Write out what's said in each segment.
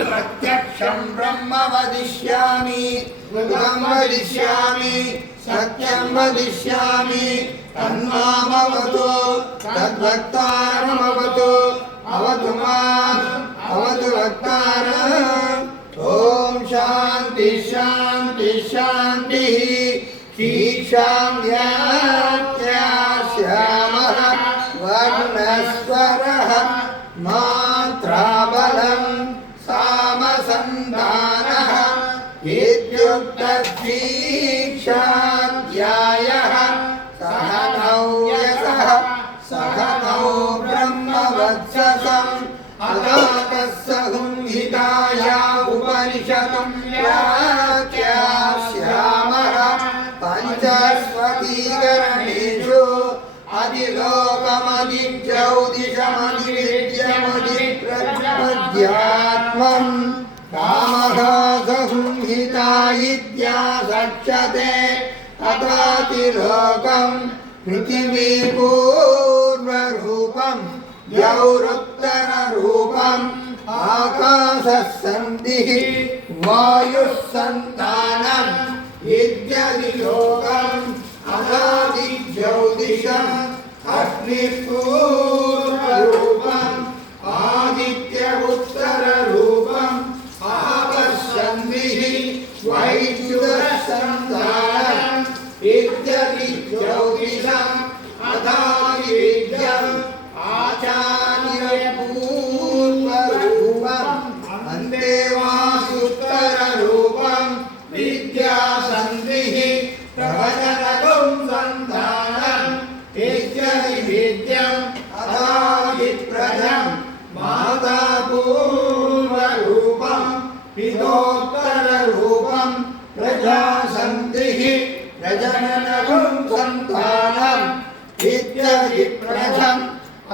प्रत्यक्षं ब्रह्म वदिष्यामि ऋतं वदिष्यामि सत्यं वदिष्यामि तन्मामवतु तद्वक्तारमवतु अवतु माम् अवतु वक्तारम् ॐ शान्ति शान्ति शान्तिः शीक्षाम्याख्यास्यामः वर्णस्वरः मात्राबलं सामसन्धानः इत्युक्तशीक्षाध्यायः सहनौ यशः सहनौ ब्रह्मवत्ससम् अदातस्संहिताया उपनिषदं व्याख्यास्यामः पञ्चस्वतीकरणेषु अधिलोकमधिज्यौतिषमधिविद्यमधिप्रज्ञात्मं कामः संहिता इत्यासक्ष्यते तथातिलोकं पृथिवीपूर्वरूपं द्यौरुत्तररूपम् आकाशस्सन्धिः वायुस्सन्तानं विद्यतिलोकम् अनादिज्योतिषम् अग्निपूर्वरूपम् आदित्य उत्तररूपम् आपस्सन्धिः वैद्युतसन्तानं विद्यतिज्योतिषम् अनादिविद्यम् आचार्यपूर्वरूपम् अन्देवासुत्तररूपम् विद्यासन्धिः प्रवचनकं सन्तानं विद्यम् अदादिप्रजम् मातापूर्वरूपम् पितोत्तररूपम् प्रजासन्धिः प्रजनकं सन्तानं विद्यप्रजम्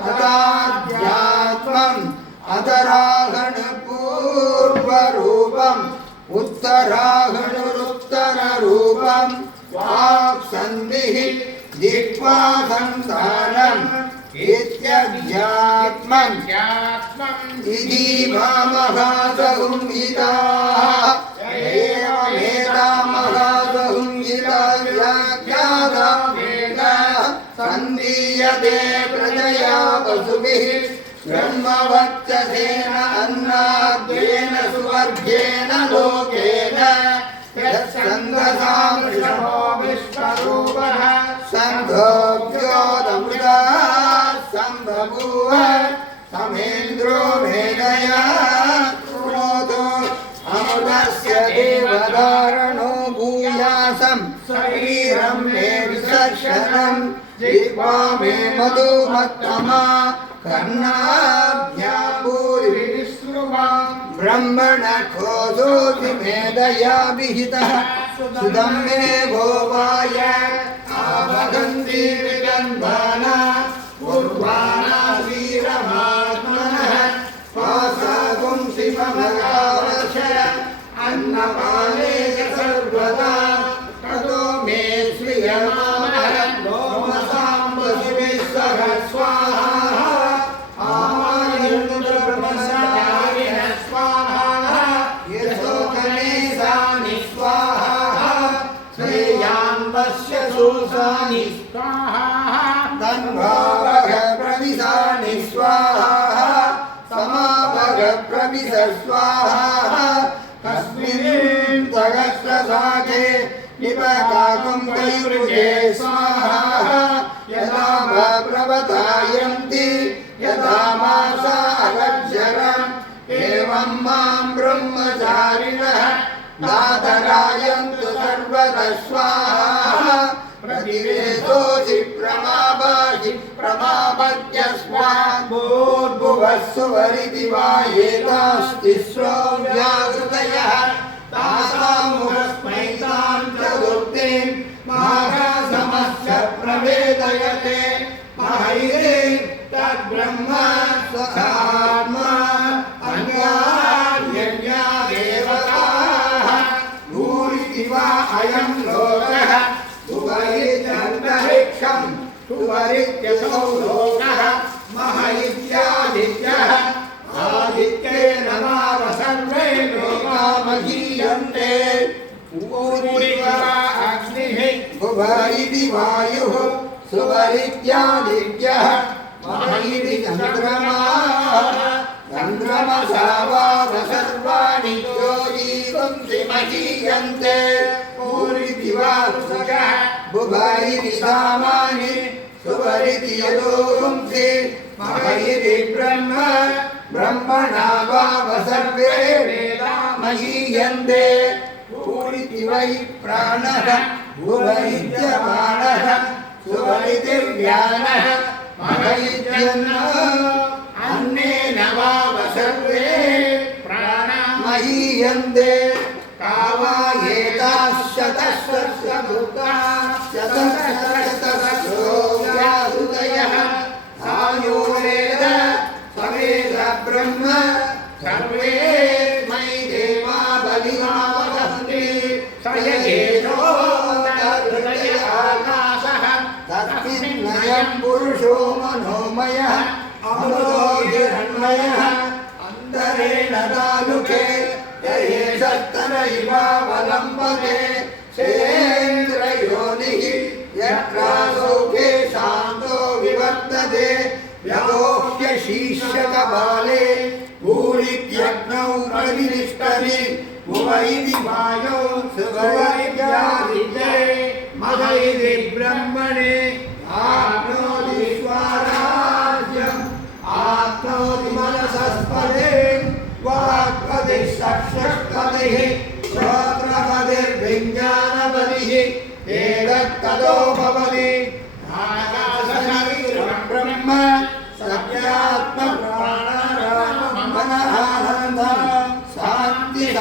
अदाध्यात्मम् अधरागणपूर्वरूपम् उत्तरागणुरुत्तररूपम् वाक्सन्धिः दिक्पासन्तानम् इत्यध्यात्मम् इति महासंहिताः एवमेतामहासंहिता व्याख्याता वेदाः सन्धीयते प्रजया वसुभिः ब्रह्मवच्चसेन अन्नाद्येन सुवर्गेण लोकेन यत्सङ्गसां वृषभो विश्वरूपः सङ्घोऽभ्योदमृतः सम्बभूव तमेन्द्रो मेधया कृणोतु अमृतस्य देवधारणो भूयासं शरीरं मे विसर्जनम् जिह्वा मे मधुमत्तमा कर्णाभ्यां भूरिविश्रुवाम् ब्रह्मणोऽसि मेधया विहितः सुदं मे भोवाय आवगन्ति विगन्धाना पूर्वाणा वीरमात्मनः पासागुं शिवमगावश अन्नपाने सर्वदा ततो मे श्रियमाणः लोमसाम्बशिभिः सह स्वाहा आमायन्द्रब्रह्मचारिणः स्वाहा यशोकनेशानि स्वाहा श्रेयाम्बस्य शोषानि स्वाहा तन्भावः प्रविशानि स्वाहा समाभग प्रविश स्वाहा कस्मिन् सहस्रशाखे निपकाकुं तयुर्जे स्वाहा यदा प्रवतायन्ति यदा मासा अगज्जरम् एवं मां ब्रह्मचारिणः नादरायन्तु सर्वतः स्वाहा प्रतिवेदोऽसि प्रमाभासि प्रमापद्य स्वाहा भूर्भुवस्सु वरिति वा एतास्तिस्रो व्याकृतयः तासां मुखस्मैतां चतुर्थीं माघसमस्य प्रवेदयते महैरे तद्ब्रह्म स्वात्मा अन्यान्या देवताः भूरिति वा अयं लोकः उपरित्यन्तरिक्षं उपरित्यसौ लोकः मह इत्यादित्यः आदित्येन माव सर्वे ऊरिवा अग्निः भुव इति वायुः सुवरित्यादित्यः मह इति चन्द्रमाः चन्द्रमसावाव सर्वाणि ज्योतिषंसि महीयन्ते ऊरिति वारुषः भुव इति सामानि सुवरिति यदोंसि मह इति ब्रह्म ब्रह्मणा वाव सर्वे वेदा महीयन्ते ऊरिति वै प्राणः भुव इत्यपानः सुवरितिर्व्यानः मह इत्यन्नः अन्नेन वाव सर्वे प्राणा महीयन्ते कावा एताः शतसहस्र भूताः शतसहस्रो व्याहृतयः आयो वेद सवेद ब्रह्म सर्वे मयि देवा बलिना वदन्ति स एषो हृदय आकाशः तस्मिन्नयं पुरुषो मनोमयः अमृतो हिरण्मयः अन्तरेण तालुके यैषत्तर इवावलम्बते सेन्द्रयोनिः यत्रासौखे शान्तो विवर्तते व्योह्य शीर्षकपाले भूरित्यग्नौ प्रतिष्ठति भुव इति वायौ सुवरित्यादित्ये मह इति ब्रह्मणे आप्नोति स्वराज्यम् आप्नोति मनसस्पदे वाक्पतिः चक्षुष्पतिः श्रोत्रपतिर्विज्ञानपतिः एतत्ततो भवति आकाशशरीरं ब्रह्म सत्यात्मप्राणानां मनः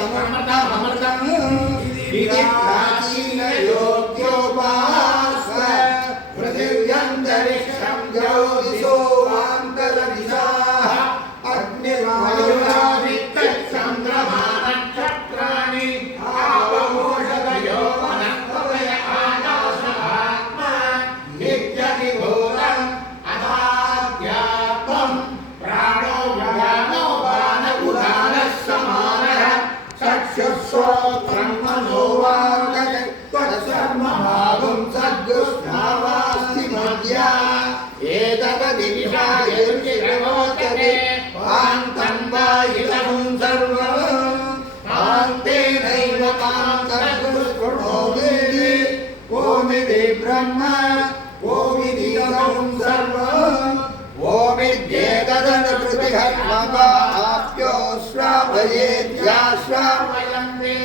शान्तिसमृतमृतम् इति प्राचीनयोग्योपास्य पृथिव्यन्तरिक्षं ज्योतिषो वान्तरदिशाः अग्निर्वायुरादित्यश्चन्द्रमा नक्षत्राणि आवमोषधयो वनस्पतय आकाश आत्मा नित्यविभूतम् अथाध्यात्मम् प्राणो व्यानो वान उदानः समानः चक्षुश्रोत्रं मनो वाङ्मय त्वत्सर्वभागं सद्गुष्णावास्ति मध्या एतदधिविषायर्चिरवोचते पान्तं वा इदं सर्वं पान्तेनैव मां सद्गुरुस्पृणोति ओमिति ब्रह्म ओमिति इदं सर्वम् ओमित्येतदनुकृतिहर्मवाप्यो श्रावयेत्याश्रावयन्ति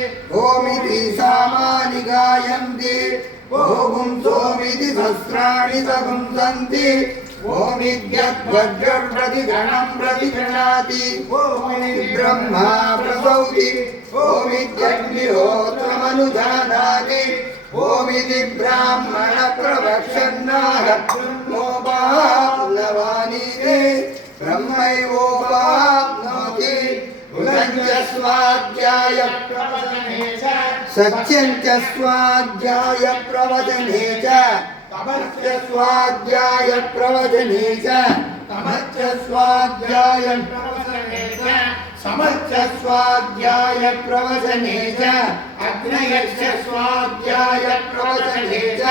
ओमिति सामानि गायन्ति ओं सोमिति सहस्राणि सगुंसन्ति ओमित्यद्वज्रप्रतिगणं प्रतिगृह्णाति ओमिति ब्रह्मा प्रसौति ओमित्यग्निहोत्रमनुजानाति ओमिति ब्राह्मण प्रवक्षन्नाह ब्रह्मोपाप्लवानि ब्रह्मैवोपाप्नोति उदञ्च स्वाध्याय प्रवचने च सत्यञ्च स्वाध्याय प्रवचने च तमश्च स्वाध्याय प्रवचने च तमश्च स्वाध्याय प्रवचने च समश्च स्वाध्याय प्रवचने च अग्नयश्च स्वाध्याय प्रवचने च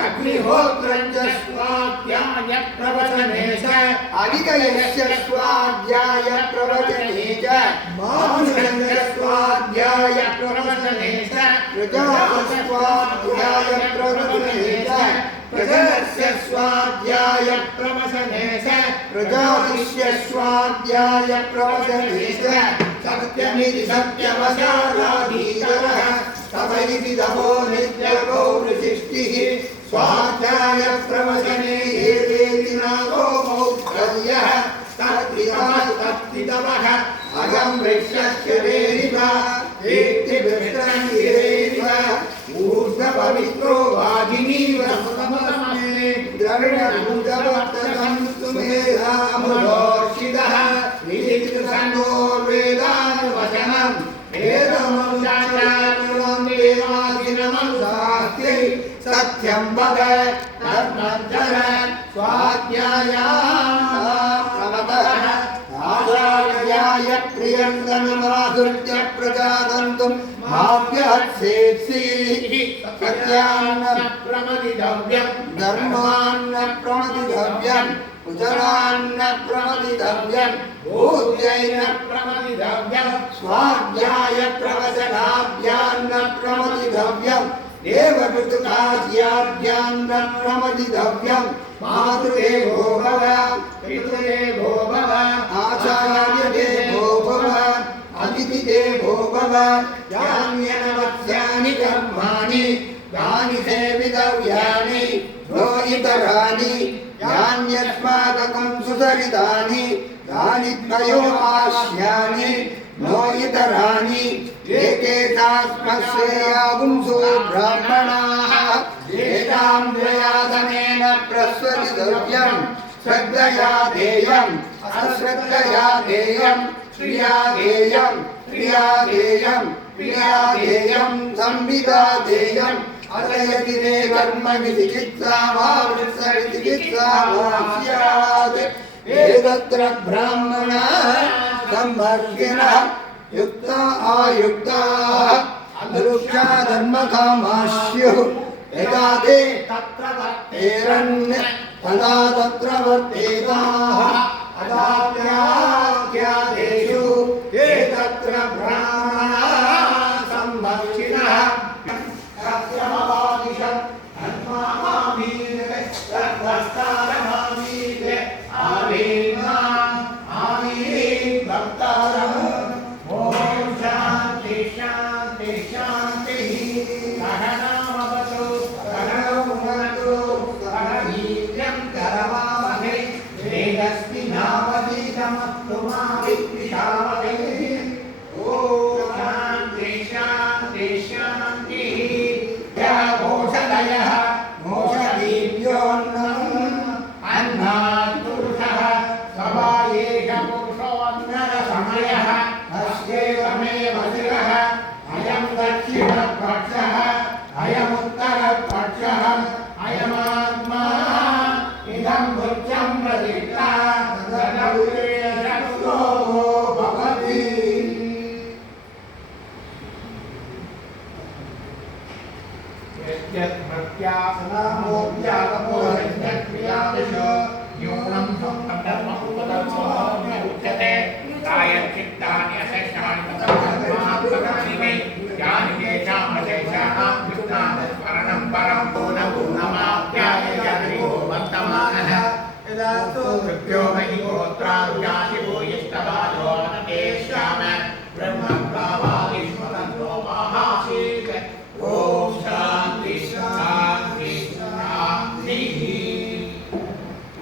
अग्निहोत्रञ्च स्वाध्याय प्रवचने च अदितयश्च स्वाध्याय प्रवचने च मानुषञ्च स्वाध्याय प्रवचने च प्रजापतिः स्वाध्याय प्रवचने च प्रजनस्य स्वाध्याय प्रवचने च प्रजातिस्य स्वाध्याय प्रवचने च सत्यमिति सत्यवसादाधीतरः तप इति तपो नित्यको वृषिष्टिः स्वाध्याय प्रवचने एतेति नाको मौद्गल्यः तत्पितवः अयं वृक्षस्य वेरिव एति वृक्षं गिरेरिव ऊर्ध्वपवित्रो वाजिनीव समतममे द्रविणभूतभक्तं सुमेधामलोषितः निलितसन्नोर्वेदानुवचनं वेदमनुचाचार्यं देवादिनमनुशास्त्रे सत्यं वद धर्मञ्चर स्वाध्यायाः आचार्याय प्रियङ्गनमाधुर्य प्रजातन्तुं भाव्यहत्सेत्सि सत्यान्न प्रमदितव्यं धर्मान्न प्रमदितव्यं कुशलान्न प्रमदितव्यं भूत्यैन प्रमदितव्यं स्वाध्याय प्रवचनाभ्यान्न प्रमदितव्यं देवपितृकार्याभ्यान्न प्रमदितव्यं मातृदेवो भव पितृदेवो भव आचार्यदेवो भव अतिथिदेवो भव यान्यनवत्यानि कर्माणि यानि सेवितव्यानि नो इतराणि यान्यस्माकं सुचरितानि यानि त्रयोमास्यानि नो इतराणि एकेतास्मश्रेयागुंसो ब्राह्मणाः एतां द्वयादनेन प्रस्वरितव्यं श्रद्धया देयम् अश्रद्धया देयं श्रिया देयं प्रिया देयं प्रिया देयं संविदा देयम् अतयति ते कर्म विचिकित्सा वा वृत्सविचिकित्सा वा स्यात् एतत्र ब्राह्मणाः सम्वर्गिनः युक्ता आयुक्ताः अनुरुक्षा धर्मकामास्युः यदा ते तत्र वर्तेरन् तदा तत्र वर्तेताः अदाप्याख्यादेषु ये तत्र ब्राह्मणाः सम्भक्षिणः सत्यमवादिशम् धर्मामीते सर्वस्तारमामीते आमीनाम् आमीन् भक्तारम् ॐ शान्ति शान्ति शान्तिः सहनामवतु सहनौ भुनक्तु सह वीर्यं करवावहै तेजस्विनावधीतमस्तु मा विद्विषावहै ॐ शान्ति शान्ति शान्तिः यः घोषदयः घोषदीप्योऽन्नम् अन्नात् पुरुषः सवा एष पुरुषोऽन्नरसमयः अस्यैव मे मधुरः अयं दक्षिणपक्षः अयमुत्तरपक्षः अयमात्मा इदं भुजं प्रतिष्ठा तदुरेषो भवति यद्यत्प्रत्यासनामोऽप्यातपोरञ्जक्रियादिशो न्यूनं संकल्पमुपदर्शो न उच्यते कायच्चित्तानि अशेषाणि